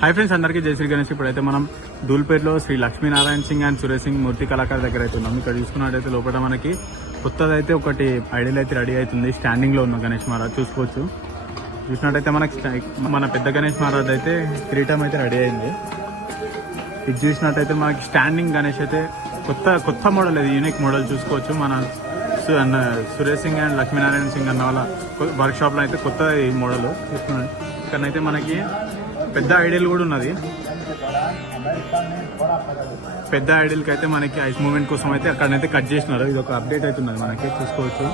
Hi friends, అందరికీ జై శ్రీ గణేష్. ఇప్పుడైతే మనం ధూల్పేటలో శ్రీ లక్ష్మీనారాయణ సింగ్ అండ్ సురేష్ సింగ్ మూర్తి కళాకారు దగ్గర అయితే ఉన్నాం. ఇక్కడ చూసుకున్నట్టయితే లోపల మనకి కొత్తదైతే ఒకటి ఐడియల్ అయితే రెడీ అవుతుంది. స్టాండింగ్ లో ఉన్న గణేష్ మహారాజ్ చూసుకోవచ్చు. చూసినట్టయితే మన పెద్ద గణేష్ మహారాజ్ అయితే కిరీటం అయితే రెడీ అయింది. ఇది చూసినట్టయితే మనకి స్టాండింగ్ గణేష్ అయితే కొత్త మోడల్, ఇది యూనిక్ మోడల్ చూసుకోవచ్చు. మన సురేష్ సింగ్ అండ్ లక్ష్మీనారాయణ సింగ్ అన్న వాళ్ళ వర్క్ షాప్ లో అయితే కొత్త ఈ మోడల్ చూసుకున్నాను. ఇక్కడైతే మనకి పెద్ద ఐడియల్ కూడా ఉన్నది. పెద్ద ఐడియల్ కి అయితే మనకి ఐస్ మూవ్మెంట్ కోసం అయితే అక్కడనైతే కట్ చేసినారు. ఇది ఒక అప్డేట్ అవుతున్నది మనకి చూసుకోవచ్చు.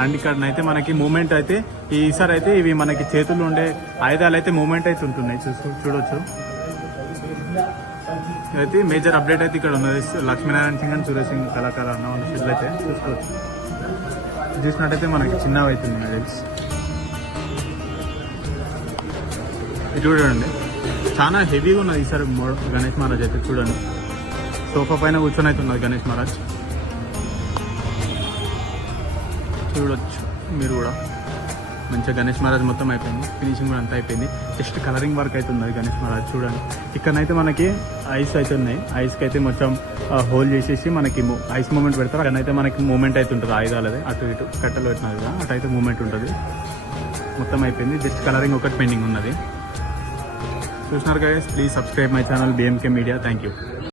అండ్ ఇక్కడనైతే మనకి మూవ్మెంట్ అయితే ఈసారి అయితే ఇవి మనకి చేతుల్లో ఉండే ఆయుధాలు అయితే మూవ్మెంట్ అయితే ఉంటున్నాయి చూడొచ్చు. అయితే మేజర్ అప్డేట్ అయితే ఇక్కడ ఉన్నది. లక్ష్మీనారాయణ సింగ్ అండ్ సురేష్ సింగ్ కళాకారు అన్న వాళ్ళ షెడ్లు అయితే చూసుకోవచ్చు. చూసినట్టయితే మనకి చిన్నవి అవుతుంది మెడల్స్. ఇది చూడండి, చాలా హెవీగా ఉన్నది ఈసారి గణేష్ మహారాజ్ అయితే. చూడండి, సోఫా పైన కూర్చొని అయితే ఉన్నది గణేష్ మహారాజ్. చూడొచ్చు మీరు కూడా. మంచిగా గణేష్ మహారాజ్ మొత్తం అయిపోయింది. ఫినిషింగ్ కూడా అంతా అయిపోయింది. జస్ట్ కలరింగ్ వర్క్ అయితే ఉన్నది గణేష్ మహారాజ్. చూడండి, ఇక్కడనైతే మనకి ఐస్ అయితే ఉన్నాయి. ఐస్కి అయితే మొత్తం హోల్ చేసేసి మనకి ఐస్ మూమెంట్ పెడతారు. అక్కడనైతే మనకి మూమెంట్ అయితే ఉంటుంది. ఆయుధాలది అటు ఇటు కట్టలు పెట్టినది కదా, అటు అయితే మూమెంట్ ఉంటుంది. మొత్తం అయిపోయింది. జస్ట్ కలరింగ్ ఒకటి పెండింగ్ ఉన్నది. చూసినారు guys, please subscribe my channel BMK Media. Thank you.